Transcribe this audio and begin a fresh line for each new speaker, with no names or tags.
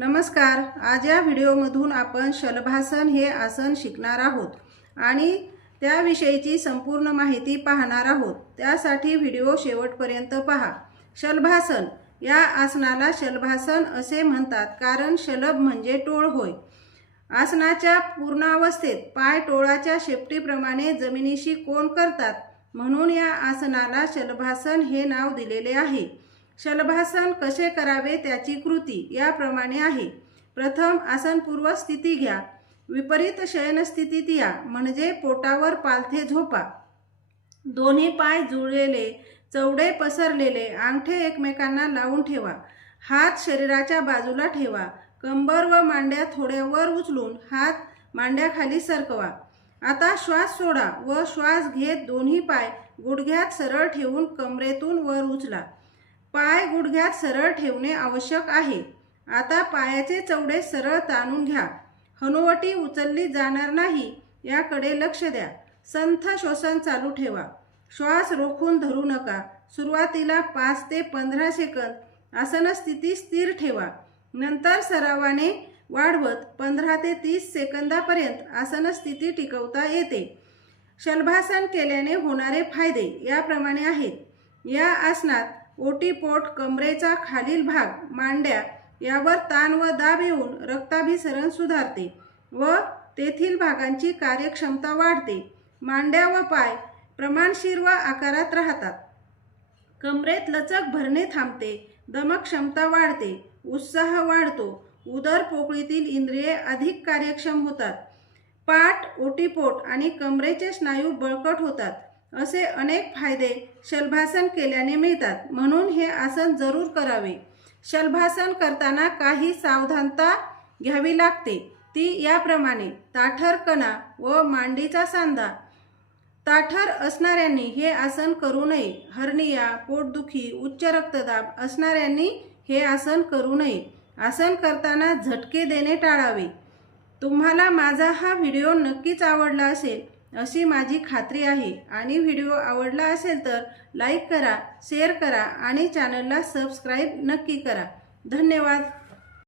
नमस्कार. आज या व्हिडिओमधून आपण शलभासन हे आसन शिकणार आहोत आणि त्याविषयीची संपूर्ण माहिती पाहणार आहोत. त्यासाठी व्हिडिओ शेवटपर्यंत पहा. शलभासन या आसनाला शलभासन असे म्हणतात कारण शलभ म्हणजे टोळ होय. आसनाच्या पूर्णावस्थेत पाय टोळाच्या शेपटीप्रमाणे जमिनीशी कोण करतात? म्हणून या आसनाला शलभासन हे नाव दिलेले आहे. शलभासन कसे करावे त्याची कृती याप्रमाणे आहे. प्रथम आसनपूर्व स्थिती घ्या. विपरीत शयनस्थितीत या म्हणजे पोटावर पालथे झोपा. दोन्ही पाय जुळलेले चवडे पसरलेले अंगठे एकमेकांना लावून ठेवा. हात शरीराच्या बाजूला ठेवा. कंबर व मांड्या थोड्या वर उचलून हात मांड्याखाली सरकवा. आता श्वास सोडा व श्वास घेत दोन्ही पाय गुडघ्यात सरळ ठेवून कमरेतून वर उचला. पाय गुडघ्यात सरळ ठेवणे आवश्यक आहे. आता पायाचे चवडे सरळ ताणून घ्या. हनुवटी उचलली जाणार नाही याकडे लक्ष द्या. संथ श्वसन चालू ठेवा. श्वास रोखून धरू नका. सुरुवातीला पाच ते पंधरा सेकंद आसन स्थिती स्थिर ठेवा. नंतर सरावाने वाढवत पंधरा ते तीस सेकंदापर्यंत आसन स्थिती टिकवता येते. शलभासन केल्याने होणारे फायदे याप्रमाणे आहेत. या आसनात ओटीपोट कमरेचा खालील भाग मांड्या यावर ताण व दाब येऊन रक्ताभिसरण सुधारते व तेथील भागांची कार्यक्षमता वाढते. मांड्या व पाय प्रमाणशीर व आकारात राहतात. कमरेत लचक भरणे थांबते दमक क्षमता वाढते उत्साह वाढतो उदर पोकळीतील इंद्रिये अधिक कार्यक्षम होतात. पाठ ओटीपोट आणि कमरेचे स्नायू बळकट होतात. असे अनेक फायदे शलभासन केल्याने मिळतात. म्हणून हे आसन जरूर करावे. शलभासन करताना काही सावधानता घ्यावी लागते. ती याप्रमाणे ताठर कणा व मांडीचा सांधा ताठर असणाऱ्यांनी हे आसन करू नये. हर्निया पोटदुखी उच्च रक्तदाब असणाऱ्यांनी हे आसन करू नये. आसन करताना झटके देणे टाळावे. तुम्हाला माझा हा व्हिडिओ नक्कीच आवडला असेल. अशी माझी खात्री आहे. आणि व्हिडिओ आवडला असेल तर लाईक करा शेअर करा आणि चॅनलला सबस्क्राईब नक्की करा. धन्यवाद.